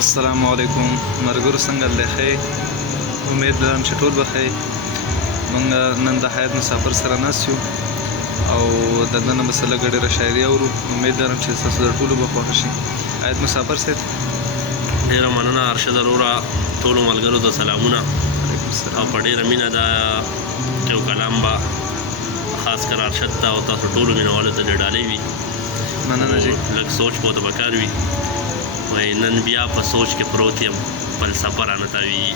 السلام علیکم مرګور څنګه لخې امید لرم چې ټول بخیر. موږ نن د حیات مسافر سره ناست یو او د نن مسله ډېره شاعري اورو. امید لرم چې تاسو د ټولو به خوښ شي. حیات مسافر صاحب ډېره مننه. ارشد اروره ټولو ملګرو ته سلامونه او په ډېره مینه دا یو کلام به خاص کر ارشد ته او تاسو ټولو مینوالو ته ډالۍ وي. مننه جی. لږ سوچ به ورته پکار وي. وایي نن بیا په سوچ کې پروت یم فلسفه رانه تاویږي.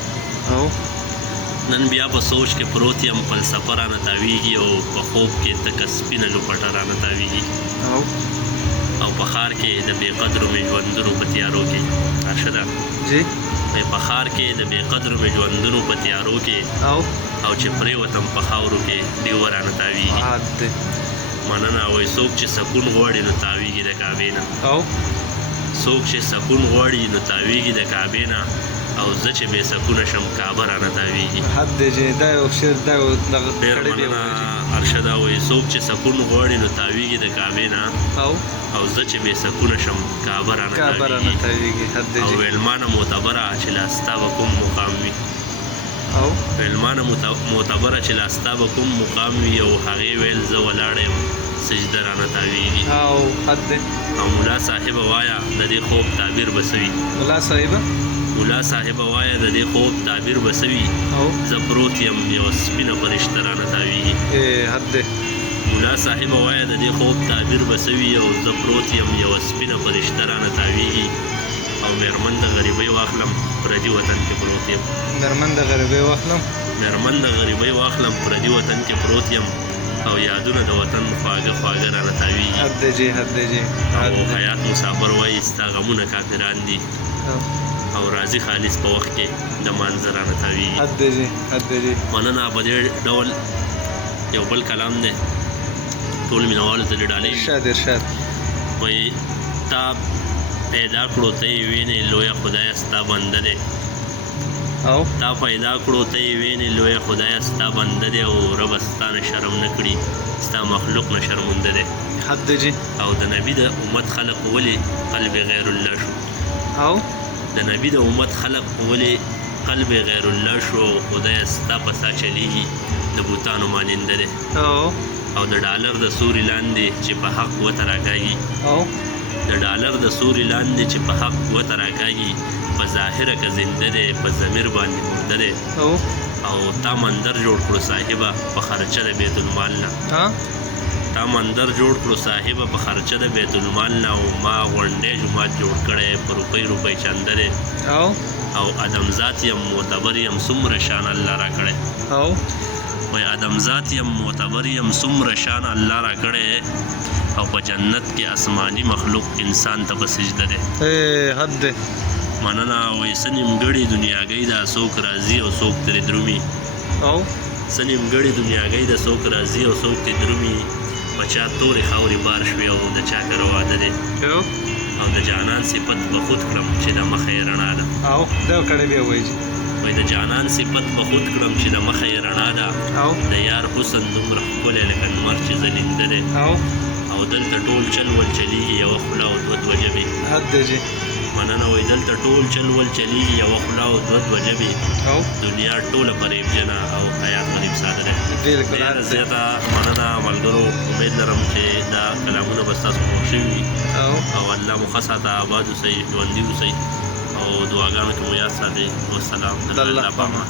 نن بیا په سوچ کې پروت یم فلسفه رانه تاویږي او په خوب کې تکه سپینه لوپټه رانه تاویږي او په ښار کې د بې قدرو مې ژوندونو په تیارو کې ارشده جی په ښار کې د بې قدرو مې ژوندونو په تیارو کې او چې پرېوتم په خاورو کې ډیوه رانه تاویږي. مننه. وایي څوک چې سکون غواړي نو تاویږي د کعبې نه. څوک چې سکون غواړي نو تاویږي د کعبې نه او زه چې بې سکونه شم کعبه رانه تاویږي. ډېر مننه ارشده. وایي څوک چې سکون غواړي نو تاویږي د کعبې نه او زه چې بې سکونه شم کعبه رانه تاویږي. او ویلمانه معتبره چې لاستا به کوم مقام وي ویلمانه معتبره چې لاستا به کوم مقام وي او هغې ویل زه ولاړه یم سجده رانه تاویږي. او ملا صاحبه وایه د دې خوب تعبیر به څه وي. ملا صاحبه وایه د دې خوب تعبیر به څه وي. زه پروت یم یوه سپینه فرشته رانه تاویږي. ملا صاحبه وایه د دې خوب تعبیر به څه وي او زه پروت یم یوه سپینه فرشته رانه تاویږي. او مېرمن د غریبۍ واخلم پردي وطن کې پروت یم. مېرمن د غریبۍ واخلم پردي وطن کې پروت یم او یادونه د وطن خواږه خواږه رانه تاویږي. او حیات مسافر وایي ستا غمونه کافران دي او راځي خالص په وخت کې د مانځه رانه تاویږي. مننه. په دې ډول یو بل کلام دی ټول مینوالو ته ډالۍ وایي تا پیدا کړو ته یې وینې لویه خدایه ستا بنده دی. تا پیدا کړو ته یې وینې لویه خدایه ستا بنده دی او ربه ستا نه شرم نه کړي ستا مخلوق نه شرمنده دی. او د نبي د امت خلق ولې قلب غیر الله شو. د نبي د امت خلق ولې قلب غیر الله شو. خدایه ستا په سا چلیږي د بوتانو ماننده دی. او د ډالر د سوري لاندې چې په حق وته راکاږي د ډالر د سوري لاندې چې په حق وته راکاږي په ظاهره که زنده دی په ضمیر باندې مرده دی. او تا مندر جوړ کړو صاحبه په خرچه د بیت المال نه. تا مندر جوړ کړو صاحبه په خرچه د بیت المال نه او ما غونډی جومات جوړ کړی په روپۍ چنده دی. او ادمزات یم معتبر یم څومره شان الله را کړی. وایي ادمزات یم معتبر یم څومره شان الله را کړی او په جنت کې آسماني مخلوق انسان ته په سجده دی. مننه. وایي څه نیمګړې دنیاګۍ ده څوک راځي او څوک ترې درومي. څه نیمګړې دنیاګۍ ده څوک راځي او څوک ترې درومي. په چا تورې خاورې بار شوې او د چا کره واده دی. او د جانان صفت به خود کړم چې د مخه یې رڼا ده. وایي د جانان صفت به خود کړم چې د مخه یې رڼا ده. د یار حسن دومره ښکلی لکه لمر چې ځلېده دی. او دلته ټول چل ول چلیږي یوه خوله او دوه ژبې. مننه. وایي دلته ټول چل ول چلیږي یوه خوله او دوه ژبې. دنیا ټوله فریبجنه او حیات غریب ساده دی. ډېره زیاته مننه ملګرو. امید لرم چې دا کلامونه به ستاسو خوښ شوي وي او الله مو ښه ساته آباد اوسئ ژوندي اوسئ او دعاګانو کې مو یاد ساتئ. والسلام. د الله په امان.